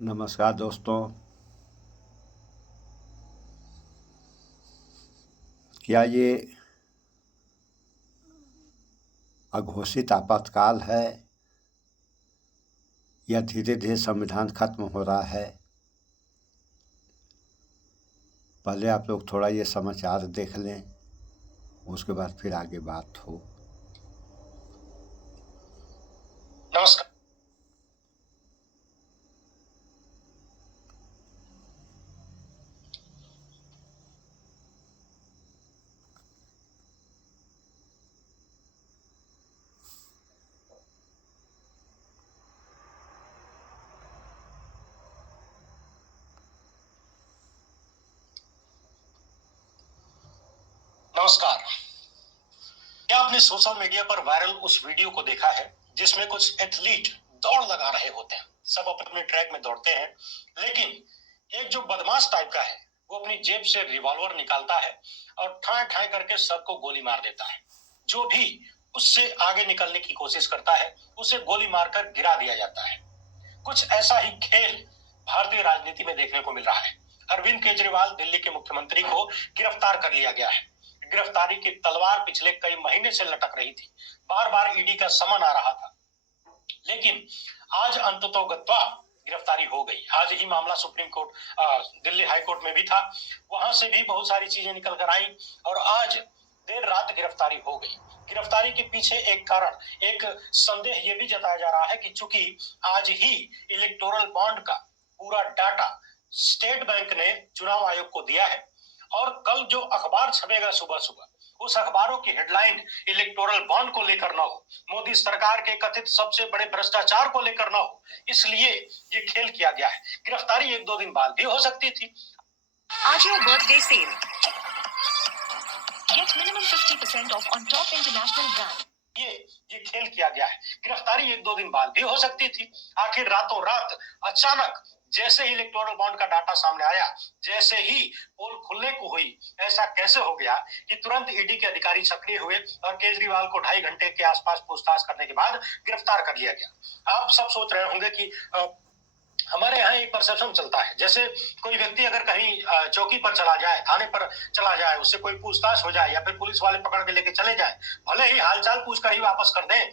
नमस्कार दोस्तों। क्या ये अघोषित आपातकाल है या धीरे धीरे संविधान खत्म हो रहा है? पहले आप लोग थोड़ा ये समाचार देख लें, उसके बाद फिर आगे बात हो। नमस्कार। नमस्कार। क्या आपने सोशल मीडिया पर वायरल उस वीडियो को देखा है जिसमें कुछ एथलीट दौड़ लगा रहे होते हैं? सब अपने ट्रैक में दौड़ते हैं, लेकिन एक जो बदमाश टाइप का है वो अपनी जेब से रिवॉल्वर निकालता है और ठाए ठाए करके सबको गोली मार देता है। जो भी उससे आगे निकलने की कोशिश करता है उसे गोली मारकर गिरा दिया जाता है। कुछ ऐसा ही खेल भारतीय राजनीति में देखने को मिल रहा है। अरविंद केजरीवाल दिल्ली के मुख्यमंत्री को गिरफ्तार कर लिया गया है। गिरफ्तारी की तलवार पिछले कई महीने से लटक रही थी। बार बार ईडी का समन आ रहा था, लेकिन आज अंततोगत्वा गिरफ्तारी हो गई। आज ही मामला supreme court Delhi high court में भी था, वहां से भी बहुत सारी चीजें निकल कर आई और आज देर रात गिरफ्तारी हो गई। गिरफ्तारी के पीछे एक कारण, एक संदेह ये भी जताया जा रहा है कि चूंकि आज ही इलेक्टोरल बॉन्ड का पूरा डाटा स्टेट बैंक ने चुनाव आयोग को दिया है और कल जो अखबार छपेगा सुबह सुबह उस अखबारों की हेडलाइन इलेक्टोरल बॉन्ड को लेकर ना हो, मोदी सरकार के कथित सबसे बड़े भ्रष्टाचार को लेकर ना हो, इसलिए ये खेल किया गया है। गिरफ्तारी 1-2 दिन बाद भी हो सकती थी। आज your birthday sale, get minimum 50% off on top international brand. ये खेल किया गया है। गिरफ्तारी 1-2 दिन बाद भी हो सकती थी। आखिर रातों रात अचानक जैसे ही इलेक्टोरल बॉन्ड का डाटा सामने आया, जैसे ही पोल खुलने को हुई, ऐसा कैसे हो गया कि तुरंत ईडी के अधिकारी सक्रिय हुए और केजरीवाल को 2.5 घंटे के आसपास पूछताछ करने के बाद गिरफ्तार कर लिया गया। आप सब सोच रहे होंगे कि हमारे यहाँ एक परसेप्शन चलता है, जैसे कोई व्यक्ति अगर कहीं चौकी पर चला जाए, थाने पर चला जाए, उससे कोई पूछताछ हो जाए या फिर पुलिस वाले पकड़ के लेके चले जाए, भले ही हालचाल पूछ कर ही वापस कर दें,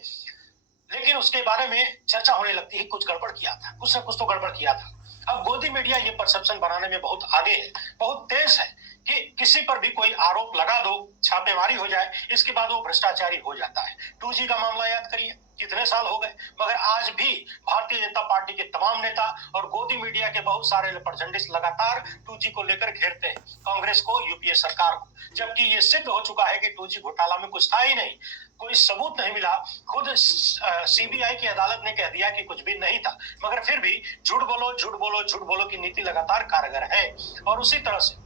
लेकिन उसके बारे में चर्चा होने लगती है कुछ गड़बड़ किया था, कुछ ना कुछ तो गड़बड़ किया था। अब गोदी मीडिया ये परसेप्शन बनाने में बहुत आगे है, बहुत तेज है कि किसी पर भी कोई आरोप लगा दो, छापेमारी हो जाए, इसके बाद वो भ्रष्टाचारी हो जाता है। 2G का मामला याद करिए, कितने साल हो गए, मगर आज भी भारतीय जनता पार्टी के तमाम नेता और गोदी मीडिया के बहुत सारे प्रचंडिस्ट लगातार 2G को लेकर घेरते हैं कांग्रेस को, यूपीए सरकार को, जबकि ये सिद्ध हो चुका है कि 2G घोटाला में कुछ था ही नहीं, कोई सबूत नहीं मिला। खुद सीबीआई की अदालत ने कह दिया कि कुछ भी नहीं था, मगर फिर भी झूठ बोलो झूठ बोलो झूठ बोलो की नीति लगातार कारगर है। और उसी तरह से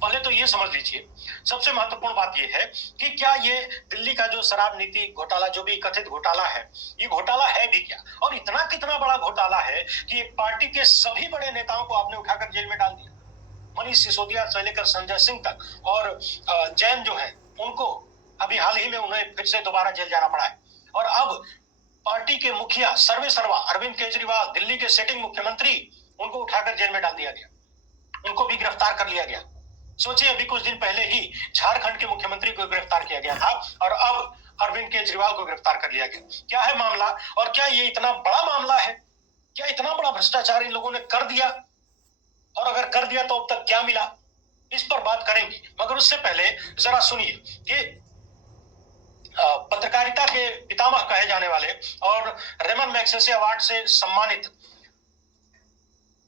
पहले तो ये समझ लीजिए, सबसे महत्वपूर्ण बात यह है कि क्या ये दिल्ली का जो शराब नीति घोटाला, जो भी कथित घोटाला है, ये घोटाला है भी क्या, और इतना कितना बड़ा घोटाला है कि एक पार्टी के सभी बड़े नेताओं को आपने उठाकर जेल में डाल दिया। मनीष सिसोदिया से लेकर संजय सिंह तक, और जैन जो है उनको अभी हाल ही में उन्हें फिर से दोबारा जेल जाना पड़ा है। और अब पार्टी के मुखिया सर्वे सर्वा अरविंद केजरीवाल, दिल्ली के सिटिंग मुख्यमंत्री, उनको उठाकर जेल में डाल दिया गया, उनको भी गिरफ्तार कर लिया गया। सोचिए, अभी कुछ दिन पहले ही झारखंड के मुख्यमंत्री को गिरफ्तार किया गया था और अब अरविंद केजरीवाल को गिरफ्तार कर लिया गया। क्या है मामला, और क्या ये इतना बड़ा मामला है? क्या इतना बड़ा भ्रष्टाचार इन लोगों ने कर दिया? और अगर कर दिया तो अब तक क्या मिला, इस पर बात करेंगे। मगर उससे पहले जरा सुनिए कि पत्रकारिता के पितामह कहे जाने वाले और रेमन मैग्सेसे अवार्ड से सम्मानित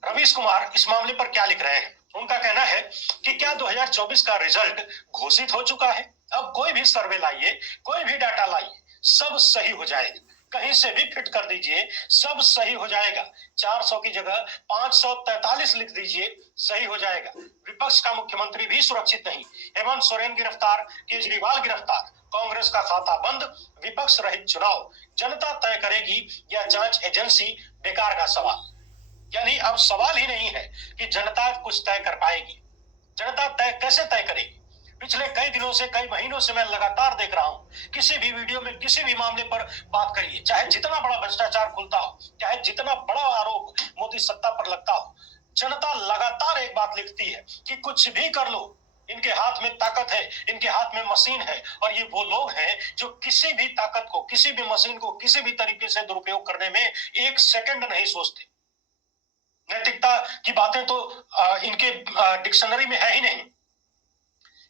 रवीश कुमार इस मामले पर क्या लिख रहे हैं। उनका कहना है कि क्या 2024 का रिजल्ट घोषित हो चुका है? अब कोई भी सर्वे लाइए, कोई भी डाटा लाइए, सब सही हो जाएगा। कहीं से भी फिट कर दीजिए, सब सही हो जाएगा। 400 की जगह 543 लिख दीजिए, सही हो जाएगा। विपक्ष का मुख्यमंत्री भी सुरक्षित नहीं। हेमंत सोरेन गिरफ्तार, केजरीवाल गिरफ्तार, कांग्रेस का खाता बंद, विपक्ष रहित चुनाव, जनता तय करेगी या जांच एजेंसी, बेकार का सवाल। यानी अब सवाल ही नहीं है कि जनता कुछ तय कर पाएगी। जनता तय कैसे तय करेगी? पिछले कई दिनों से, कई महीनों से मैं लगातार देख रहा हूं, किसी भी वीडियो में किसी भी मामले पर बात करिए, चाहे जितना बड़ा भ्रष्टाचार खुलता हो, चाहे जितना बड़ा आरोप मोदी सत्ता पर लगता हो, जनता लगातार एक बात लिखती है कि कुछ भी कर लो, इनके हाथ में ताकत है, इनके हाथ में मशीन है। और ये वो लोग हैं जो किसी भी ताकत को, किसी भी मशीन को किसी भी तरीके से दुरुपयोग करने में एक सेकंड नहीं सोचते। नैतिकता की बातें तो इनके डिक्शनरी में है ही नहीं।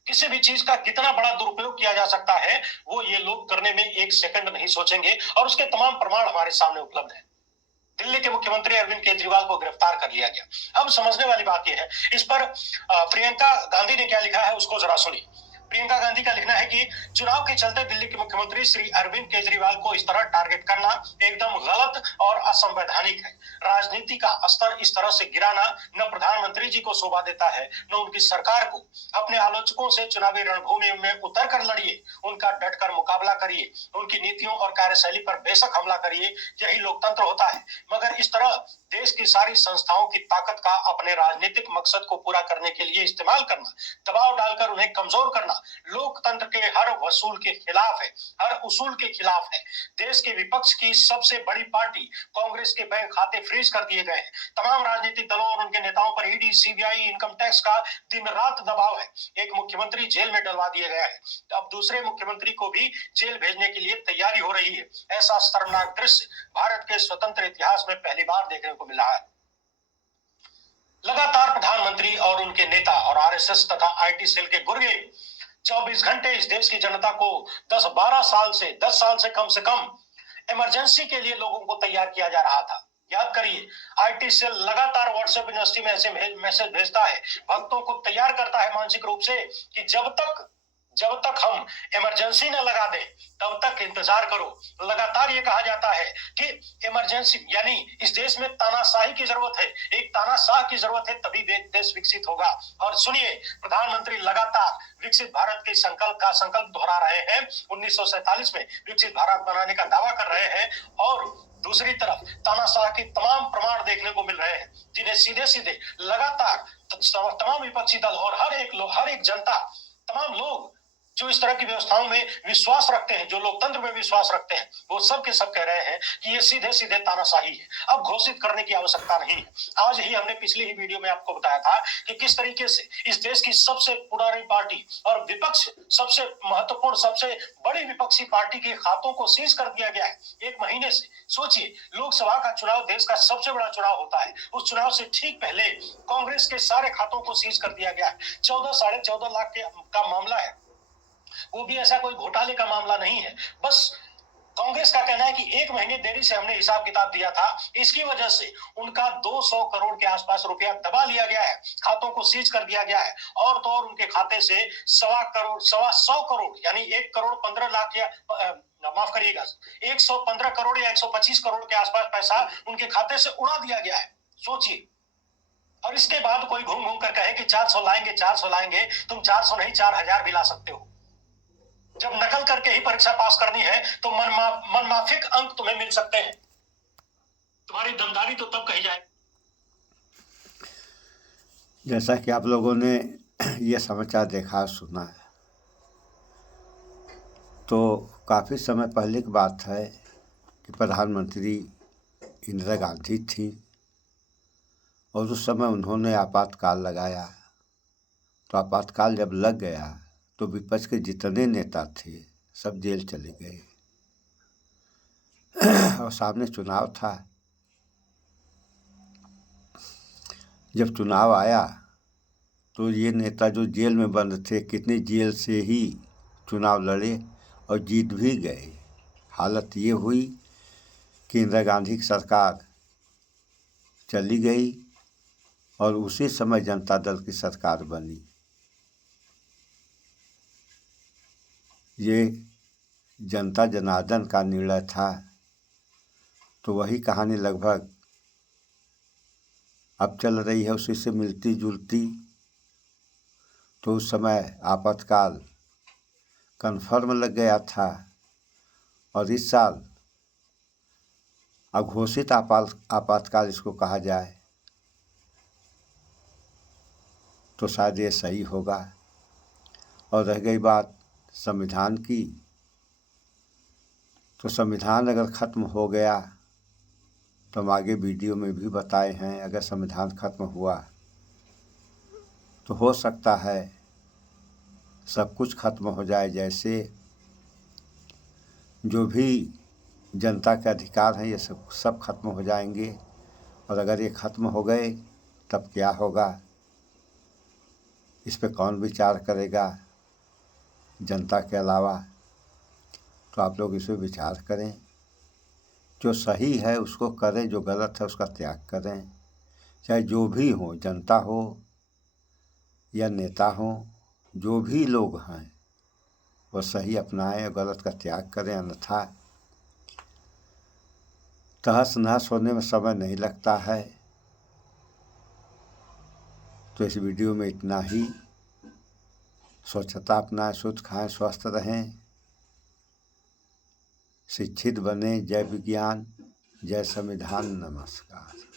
किसी भी चीज का कितना बड़ा दुरुपयोग किया जा सकता है, वो ये लोग करने में एक सेकंड नहीं सोचेंगे, और उसके तमाम प्रमाण हमारे सामने उपलब्ध है। दिल्ली के मुख्यमंत्री अरविंद केजरीवाल को गिरफ्तार कर लिया गया। अब समझने वाली बात यह है, इस पर प्रियंका गांधी ने क्या लिखा है उसको जरा सुनिए। प्रियंका गांधी का लिखना है कि चुनाव के चलते दिल्ली के मुख्यमंत्री श्री अरविंद केजरीवाल को इस तरह टारगेट करना एकदम गलत और असंवैधानिक है। राजनीति का स्तर इस तरह से गिराना न प्रधानमंत्री जी को शोभा देता है, न उनकी सरकार को। अपने आलोचकों से चुनावी रणभूमि में उतर कर लड़िए, उनका डटकर मुकाबला करिए, उनकी नीतियों और कार्यशैली पर बेशक हमला करिए, यही लोकतंत्र होता है। मगर इस तरह देश की सारी संस्थाओं की ताकत का अपने राजनीतिक मकसद को पूरा करने के लिए इस्तेमाल करना, दबाव डालकर उन्हें कमजोर करना, लोकतंत्र के हर वसूल के खिलाफ है, हर उसूल के खिलाफ है। देश के विपक्ष की सबसे बड़ी पार्टी कांग्रेस के बैंक खाते फ्रीज कर दिए गए हैं। तमाम राजनीतिक दलों और उनके नेताओं पर ईडी, सीबीआई, इनकम टैक्स का दिन रात दबाव है। एक मुख्यमंत्री जेल में डलवा दिया गया है, अब दूसरे मुख्यमंत्री को भी जेल भेजने के लिए तैयारी हो रही है। ऐसा शर्मनाक दृश्य भारत के स्वतंत्र इतिहास में पहली बार देखने को मिला है। लगातार प्रधानमंत्री और उनके नेता और आरएसएस तथा आईटी सेल के गुर्गे 24 घंटे इस देश की जनता को 10-12 साल से 10 साल से कम इमरजेंसी के लिए लोगों को तैयार किया जा रहा था। याद करिए, आईटी सेल लगातार व्हाट्सएप यूनिवर्सिटी में ऐसे मैसेज भेजता है, भक्तों को तैयार करता है मानसिक रूप से कि जब तक हम इमरजेंसी न लगा दें तब तक इंतजार करो। लगातार ये कहा जाता है कि इमरजेंसी यानी इस देश में तानाशाही की जरूरत है, एक तानाशाह की जरूरत है, तभी देश विकसित होगा। और सुनिए, प्रधानमंत्री लगातार विकसित भारत के संकल्प दोहरा रहे हैं। 1947 में विकसित भारत बनाने का दावा कर रहे हैं, और दूसरी तरफ तानाशाह के तमाम प्रमाण देखने को मिल रहे हैं, जिन्हें सीधे सीधे लगातार तमाम विपक्षी दल और हर एक जनता, तमाम लोग जो इस तरह की व्यवस्थाओं में विश्वास रखते हैं, जो लोकतंत्र में विश्वास रखते हैं, वो सब के सब कह रहे हैं कि ये सीधे सीधे तानाशाही है। अब घोषित करने की आवश्यकता नहीं है। आज ही हमने पिछली ही वीडियो में आपको बताया था कि किस तरीके से इस देश की सबसे पुरानी पार्टी और विपक्ष, सबसे महत्वपूर्ण, सबसे बड़ी विपक्षी पार्टी के खातों को सीज कर दिया गया है एक महीने से। सोचिए, लोकसभा का चुनाव देश का सबसे बड़ा चुनाव होता है, उस चुनाव से ठीक पहले कांग्रेस के सारे खातों को सीज कर दिया गया है। 14-14.5 लाख का मामला है, वो भी ऐसा कोई घोटाले का मामला नहीं है। बस कांग्रेस का कहना है कि एक महीने देरी से हमने हिसाब किताब दिया था, इसकी वजह से उनका 200 करोड़ के आसपास रुपया दबा लिया गया है, खातों को सीज कर दिया गया है। और तो और उनके खाते से 100 करोड़ यानी 1 करोड़ 15 लाख या माफ करिएगा 115 करोड़ या 125 करोड़ के आसपास पैसा उनके खाते से उड़ा दिया गया है। सोचिए, और इसके बाद कोई घूम घूम कर कहे कि 400 लाएंगे, तुम 400 नहीं 4000 भी ला सकते हो। जब नकल करके ही परीक्षा पास करनी है तो मनमाफिक अंक तुम्हें मिल सकते हैं, तुम्हारी दमदारी तो तब कही जाए। जैसा कि आप लोगों ने ये समाचार देखा सुना है, तो काफ़ी समय पहले की बात है कि प्रधानमंत्री इंदिरा गांधी थी, और उस समय उन्होंने आपातकाल लगाया। तो आपातकाल जब लग गया तो विपक्ष के जितने नेता थे सब जेल चले गए, और सामने चुनाव था। जब चुनाव आया तो ये नेता जो जेल में बंद थे, कितनी जेल से ही चुनाव लड़े और जीत भी गए। हालत ये हुई कि इंदिरा गांधी की सरकार चली गई और उसी समय जनता दल की सरकार बनी। ये जनता जनार्दन का निर्णय था। तो वही कहानी लगभग अब चल रही है, उसी से मिलती जुलती। तो उस समय आपातकाल कन्फर्म लग गया था, और इस साल अघोषित आपातकाल इसको कहा जाए तो शायद ये सही होगा। और रह गई बात संविधान की, तो संविधान अगर ख़त्म हो गया तो हम आगे वीडियो में भी बताए हैं, अगर संविधान ख़त्म हुआ तो हो सकता है सब कुछ खत्म हो जाए, जैसे जो भी जनता के अधिकार हैं ये सब खत्म हो जाएंगे। और अगर ये खत्म हो गए तब क्या होगा, इस पे कौन विचार करेगा जनता के अलावा। तो आप लोग इस पे विचार करें, जो सही है उसको करें, जो गलत है उसका त्याग करें। चाहे जो भी हो, जनता हो या नेता हो, जो भी लोग हैं वो सही अपनाएं और गलत का त्याग करें, अन्यथा तहस नहस होने में समय नहीं लगता है। तो इस वीडियो में इतना ही। स्वच्छता अपनाएं, शुद्ध खाएं, स्वस्थ रहें, शिक्षित बने। जय विज्ञान, जय संविधान, नमस्कार।